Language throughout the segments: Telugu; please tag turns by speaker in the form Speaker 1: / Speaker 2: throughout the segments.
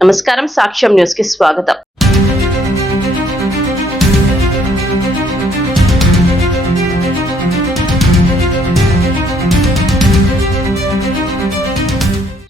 Speaker 1: నమస్కారం సాక్ష్యం న్యూస్కి స్వాగతం.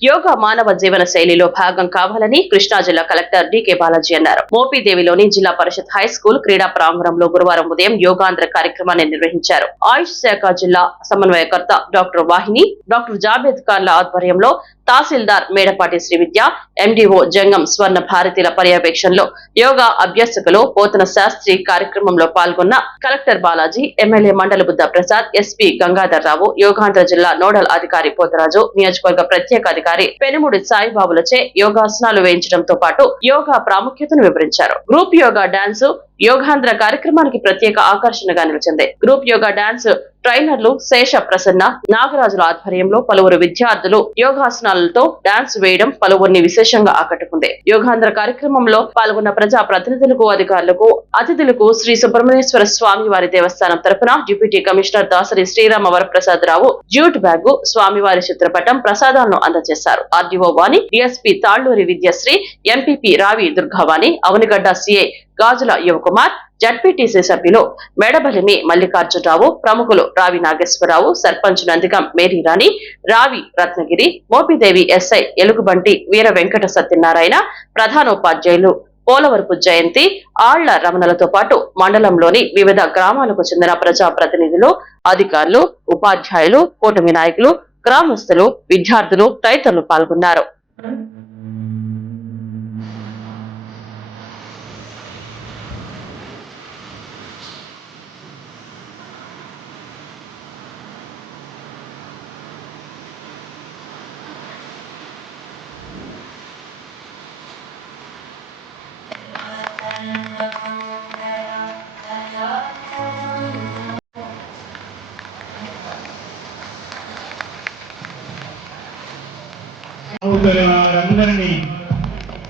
Speaker 1: యోగా మానవ జీవన శైలిలో భాగం కావాలని కృష్ణా జిల్లా కలెక్టర్ డికే బాలాజీ అన్నారు. మోపిదేవిలోని జిల్లా పరిషత్ హై స్కూల్ క్రీడా ప్రాంగణంలో గురువారం ఉదయం యోగాంధ్ర కార్యక్రమాన్ని నిర్వహించారు. ఆయుష్ శాఖ జిల్లా సమన్వయకర్త డాక్టర్ వాహిని డాక్టర్ జాబేద్ ఖాన్ల ఆధ్వర్యంలో తహసీల్దార్ మేడపాటి శ్రీ విద్య ఎండిఓ జంగం స్వర్ణ భారతీల పర్యవేక్షణలో యోగా అభ్యాసకులు పోతన శాస్త్రి కార్యక్రమంలో పాల్గొన్న collector Balaji MLA Mandala Buddha Prasad SP Gangadhar Rao Yogandhra జిల్లా నోడల్ అధికారి పోతరాజు నియోజకవర్గ ప్రత్యేక అధికారి పెనుముడి సాయిబాబులచే యోగాసనాలు వేయించడంతో పాటు యోగా ప్రాముఖ్యతను వివరించారు. గ్రూప్ యోగా డాన్సు యోగాంధ్ర కార్యక్రమానికి ప్రత్యేక ఆకర్షణగా నిలిచింది. గ్రూప్ యోగా డాన్స్ ట్రైనర్లు శేష ప్రసన్న నాగరాజుల ఆధ్వర్యంలో పలువురు విద్యార్థులు యోగాసనాలతో డాన్స్ వేయడం పలువురిని విశేషంగా ఆకట్టుకుంది. యోగాంధ్ర కార్యక్రమంలో పాల్గొన్న ప్రజా ప్రతినిధులకు అధికారులకు అతిథులకు శ్రీ సుబ్రహ్మణ్యేశ్వర స్వామి వారి దేవస్థానం తరపున deputy commissioner Dasari Srirama Varaprasad Rao jute bag స్వామివారి చిత్రపటం ప్రసాదాలను అందజేశారు. RDO Vani DSP Talluri Vidyasri MPP Ravi Durgavani Avanigadda CI Gajula Yuvakumar ZPTC సభ్యులు మేడబలిమి మల్లికార్జునరావు ప్రముఖులు రావి నాగేశ్వరరావు సర్పంచ్ నందిగం మేరీరాణి రావి రత్నగిరి మోపిదేవి ఎస్ఐ ఎలుగుబంటి వీర వెంకట సత్యనారాయణ ప్రధానోపాధ్యాయులు పోలవరపు జయంతి ఆళ్ళ రమణలతో పాటు మండలంలోని వివిధ గ్రామాలకు చెందిన ప్రజా ప్రతినిధులు అధికారులు ఉపాధ్యాయులు కూటమి నాయకులు గ్రామస్తులు విద్యార్థులు తదితరులు పాల్గొన్నారు.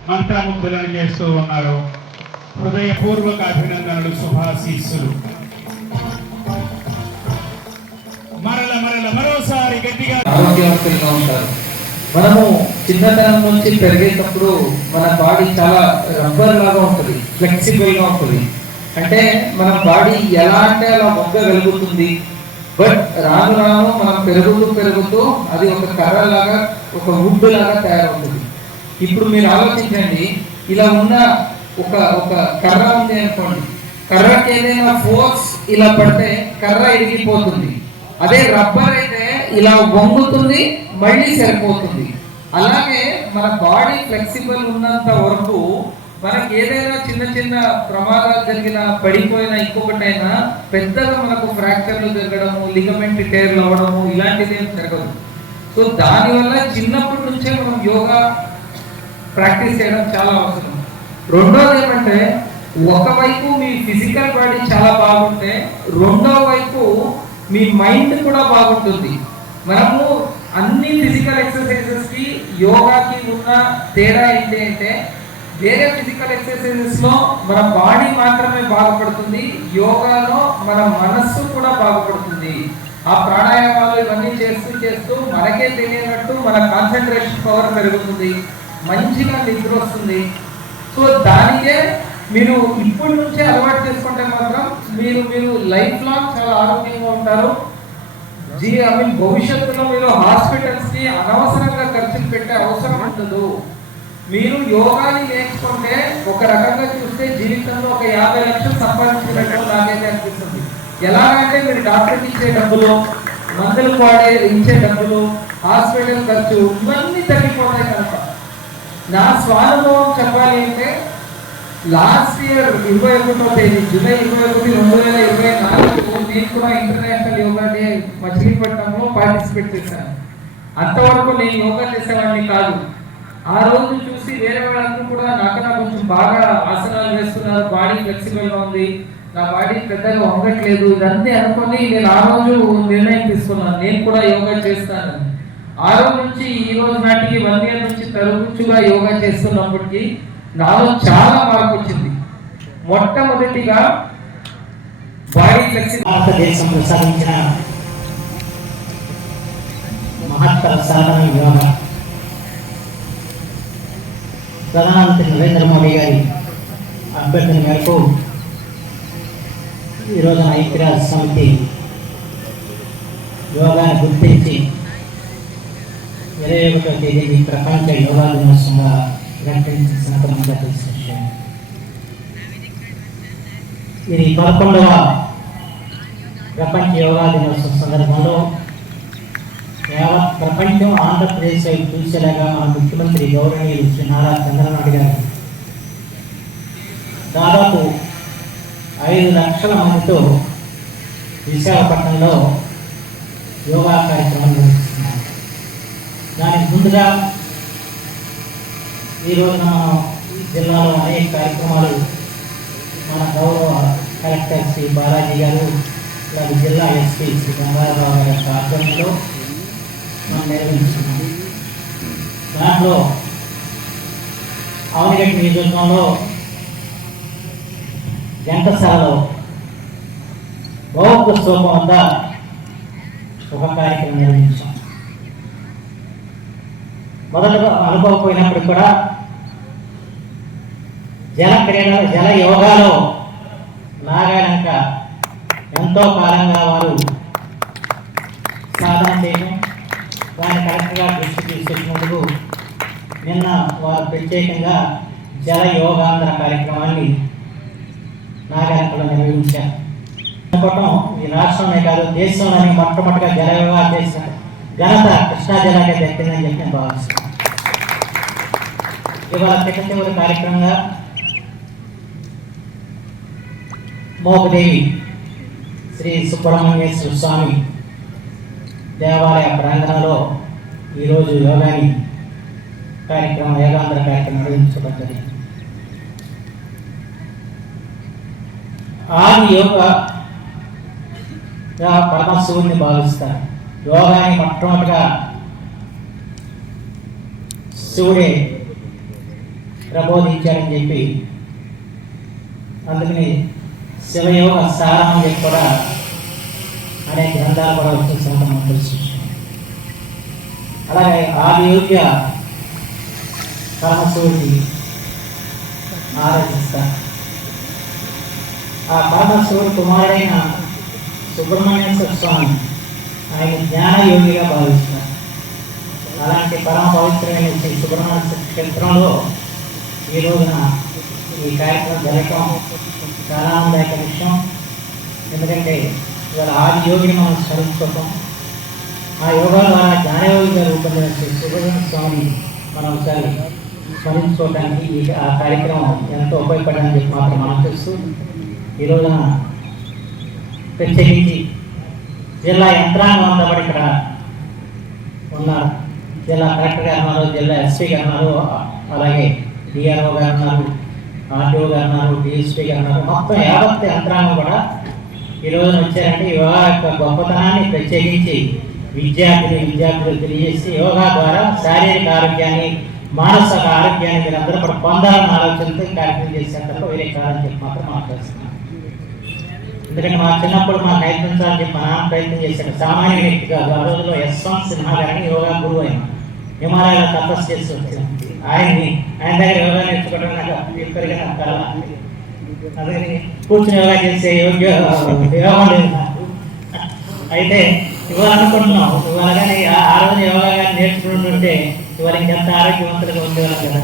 Speaker 2: మంత్రముగ్ధులను చేస్తూ ఉన్నారు హృదయపూర్వక అభినందనలు శుభాశీస్సులు మరల మరల మరోసారి గట్టిగా
Speaker 3: ఆరోగ్యవంతంగా ఉంటారు. మనము చిన్నతనం నుంచి పెరిగేటప్పుడు మన బాడీ చాలా రబ్బర్ లాగా ఉంటుంది ఫ్లెక్సిబుల్గా ఉంటుంది. అంటే మన బాడీ ఎలా అంటే అలా మొగ్గగలుగుతుంది. బట్ రాను రాను మనం పెరుగుతూ పెరుగుతూ అది ఒక కర్ర లాగా ఒక వుడ్ లాగా తయారవుతుంది. ఇప్పుడు మీరు ఆలోచించండి ఇలా ఉన్న ఒక ఒక కర్ర ఉంది అనుకోండి. కర్రకి ఏదైనా ఫోర్స్ ఇలా పడితే కర్ర ఇరిగిపోతుంది. అదే రబ్బర్ అయితే ఇలా వంగుతుంది మళ్ళీ సరిపోతుంది. అలాగే మన బాడీ ఫ్లెక్సిబుల్ ఉన్నంత వరకు మనకి ఏదైనా చిన్న చిన్న ప్రమాదాలు జరిగిన పడిపోయిన ఇంకొకటైనా పెద్దగా మనకు ఫ్రాక్చర్లు జరగడము లిగమెంట్ టేర్లు అవ్వడము ఇలాంటిది ఏం జరగదు. సో దానివల్ల చిన్నప్పటి నుంచే మనం యోగా ప్రాక్టీస్ చేయడం చాలా అవసరం. రెండోది ఏమంటే ఒకవైపు మీ ఫిజికల్ బాడీ చాలా బాగుంటే రెండో వైపు మీ మైండ్ కూడా బాగుంటుంది. మనము అన్ని ఫిజికల్ ఎక్సర్సైజెస్కి యోగాకి ఉన్న తేడా ఏంటి అంటే వేరే ఫిజికల్ ఎక్సర్సైజెస్లో మన బాడీ మాత్రమే బాగుపడుతుంది యోగాలో మన మనస్సు కూడా బాగుపడుతుంది. ఆ ప్రాణాయామాలు ఇవన్నీ చేస్తూ చేస్తూ మనకే తెలియనట్టు మన కాన్సన్ట్రేషన్ పవర్ పెరుగుతుంది. మంచిగా నిద్ర వస్తుంది సో దానికే మీరు ఇప్పటి నుంచే అలవాటు చేసుకుంటే మాత్రం మీరు మీరు లైఫ్ లాంగ్ చాలా ఆరోగ్యంగా ఉంటారు. జీ ఐ మీన్ భవిష్యత్తులో మీరు హాస్పిటల్స్కి అనవసరంగా ఖర్చులు పెట్టే అవసరం ఉండదు. మీరు యోగాని నేర్చుకుంటే ఒక రకంగా చూస్తే జీవితంలో ఒక యాభై లక్షలు సంపాదించినట్టు నాకైతే అనిపిస్తుంది. ఎలాగంటే మీరు డాక్టర్కి ఇచ్చే డబ్బులు మందులు వాడే ఇచ్చే డబ్బులు హాస్పిటల్ ఖర్చు ఇవన్నీ తగ్గిపోతాయి నా స్వానుభవం కలవాలి అంటే లాస్ట్ ఇయర్ ఇరవై ఒకటో తేదీ జూలై ఇరవై ఒకటి రెండు వేల ఇరవై నాలుగు నేను కూడా ఇంటర్నేషనల్ యోగా డే మచిలీపట్నంలో పార్టిసిపేట్ చేశాను. అంతవరకు నేను యోగా చేసేవాడిని కాదు. ఆ రోజు చూసి వేరే వాళ్ళందరూ కూడా నాకన్నా కొంచెం బాగా ఆసనాలు వేస్తున్నారు బాడీ ఫ్లెక్సిబుల్గా ఉంది నా బాడీ పెద్దగా వంగట్లేదు ఇదన్నీ అనుకొని నేను ఆ రోజు నిర్ణయం తీసుకున్నాను. నేను కూడా యోగా చేస్తాను. ఆ రోజు నుంచి ఈ రోజు నాటికి వన్ ఇయర్ నుంచి తరచుగా యోగా చేస్తున్నప్పటికీ నాలో చాలా మార్పు వచ్చింది. మొట్టమొదటిగా బాడీ
Speaker 4: భారతదేశంలో సాధించిన మహత్తర సాధన యోగా. ప్రధానమంత్రి నరేంద్ర మోడీ గారి అభ్యర్థన మేరకు ఈరోజు ఐక్యరాజ్య సమితి యోగాన్ని గుర్తించి ఇరవై ఒకటో తేదీని ప్రపంచ యోగా దినోత్సవంగా ప్రకటించిన సందర్భంగా తెలిసిన ఇది పదకొండవ ప్రపంచ యోగా దినోత్సవం సందర్భంలో యావత్ ప్రపంచం ఆంధ్రప్రదేశ్ వైపు చూసేలాగా మన ముఖ్యమంత్రి గౌరవనీయులు శ్రీ నారా చంద్రబాబు గారు. దాదాపు ఐదు లక్షల మందితో విశాఖపట్నంలో యోగా కార్యక్రమం దానికి ముందుగా ఈరోజు మనం ఈ జిల్లాలో అనేక కార్యక్రమాలు మన గౌరవ కలెక్టర్ శ్రీ బాలాజీ గారు అలాగే జిల్లా ఎస్పీ శ్రీ గంగారావు గారి యొక్క ఆధ్వర్యంలో మనం నిర్వహించుకున్నాం దాంట్లో ఆవునిగడ్డ నియోజకవర్గంలో ఘంటసాలలో బౌద్ధ స్తూపం వద్ద ఒక కార్యక్రమం నిర్వహించాం. మొదలుగా అనుభవం పోయినప్పుడు కూడా జల క్రీడ జల యోగాలో నాగాలంక ఎంతో కాలంగా వారు సాధన చేయడం దాన్ని కరెక్ట్గా దృష్టి తీసుకొచ్చినందుకు నిన్న వారు ప్రత్యేకంగా జల యోగాంధ్ర కార్యక్రమాన్ని నాగాలంకలో నిర్వహించారు. ఈ రాష్ట్రంలో కాదు దేశంలోని మొట్టమొదటిగా జల యోగా చేసిన ఘనత కృష్ణా జిల్లాకే దక్కిందని చెప్పి నేను భావిస్తున్నాను ఇవాళ చివరి కార్యక్రమంగా మోపదేవి శ్రీ సుబ్రహ్మణ్యేశ్వర స్వామి దేవాలయ ప్రాంగణంలో ఈరోజు యోగాని కార్యక్రమం యోగాంధ్ర కార్యక్రమం నిర్వహించబడ్డది ఆది యోగ పరమశివుడిని భావిస్తారు. యోగాన్ని మొట్టమొదటిగా శివుడే ప్రబోధించారని చెప్పి అందుకని శివయోగ సారం అని చెప్పి కూడా అనేక గ్రంథాలు కూడా వచ్చిన సంగతి మనకు తెలుసు అలాగే ఆదియోగ్య పరమశివుడిని ఆరాధిస్తారు. ఆ పరమశివుడు కుమారుడైన సుబ్రహ్మణ్యేశ్వర స్వామి ఆయన జ్ఞాన యోగిగా భావిస్తున్నారు అలాంటి పరమ పవిత్రమైన శ్రీ సుబ్రహ్మణ్య క్షేత్రంలో ఈ రోజున ఈ కార్యక్రమం జరగటం చాలా ఆనందదాయక విషయం. ఎందుకంటే ఇవాళ ఆది యోగిని మనం స్మరించుకోవటం ఆ యోగా ద్వారా జ్ఞానయోగిగా రూపొందిన శ్రీ సుబ్రహ్మణ్య స్వామిని మనం ఒకసారి స్మరించుకోవడానికి ఈ ఆ కార్యక్రమం ఎంతో ఉపయోగపడని చెప్పి మాత్రం మనం తెలుసు ఈ రోజున ప్రత్యేకించి జిల్లా యంత్రాంగం అంతా కూడా ఇక్కడ ఉన్నారు జిల్లా కలెక్టర్ గారు ఉన్నారు జిల్లా ఎస్పీ గారు ఉన్నారు అలాగే డిఆర్ఓ గారు ఉన్నారు ఆర్టీఓ గారు ఉన్నారు డిఎస్పీ గారు ఉన్నారు. మొత్తం యావత్ యంత్రాంగం కూడా ఈ రోజున వచ్చారంటే యోగా యొక్క గొప్పతనాన్ని ప్రత్యేకించి విద్యార్థులు విద్యార్థులు తెలియజేసి యోగా ద్వారా శారీరక ఆరోగ్యాన్ని మానసిక ఆరోగ్యాన్ని మీరందరూ కూడా పొందాలని ఆలోచనతో ఈ కార్యక్రమం చేసేంతలో వేరే కాదని చెప్పి మాత్రం మాట్లాడుతున్నాను. ఎందుకంటే మా చిన్నప్పుడు మా ప్రయత్నించాలని చెప్పి మా నాన్న ప్రయత్నం చేశాడు. సామాన్య వ్యక్తి కాదు. ఆ రోజుల్లో యశ్వంత్ సిన్హా గారిని యోగా గురువు అయిన హిమాలయాల తపస్సు చేసి వచ్చాను ఆయన్ని ఆయన దగ్గర యోగా నేర్చుకోవడం నాకు ఎక్కువగా నాకు కల అదే కూర్చుని యోగా చేసే యోగ్య యోగం లేదు నాకు. అయితే ఇవాళ అనుకుంటున్నాం ఇవాళ కానీ ఆ ఆ రోజు యోగా కానీ నేర్చుకుంటుంటే ఇవాళ ఇంకెంత ఆరోగ్యవంతులుగా ఉండేవాళ్ళం కదా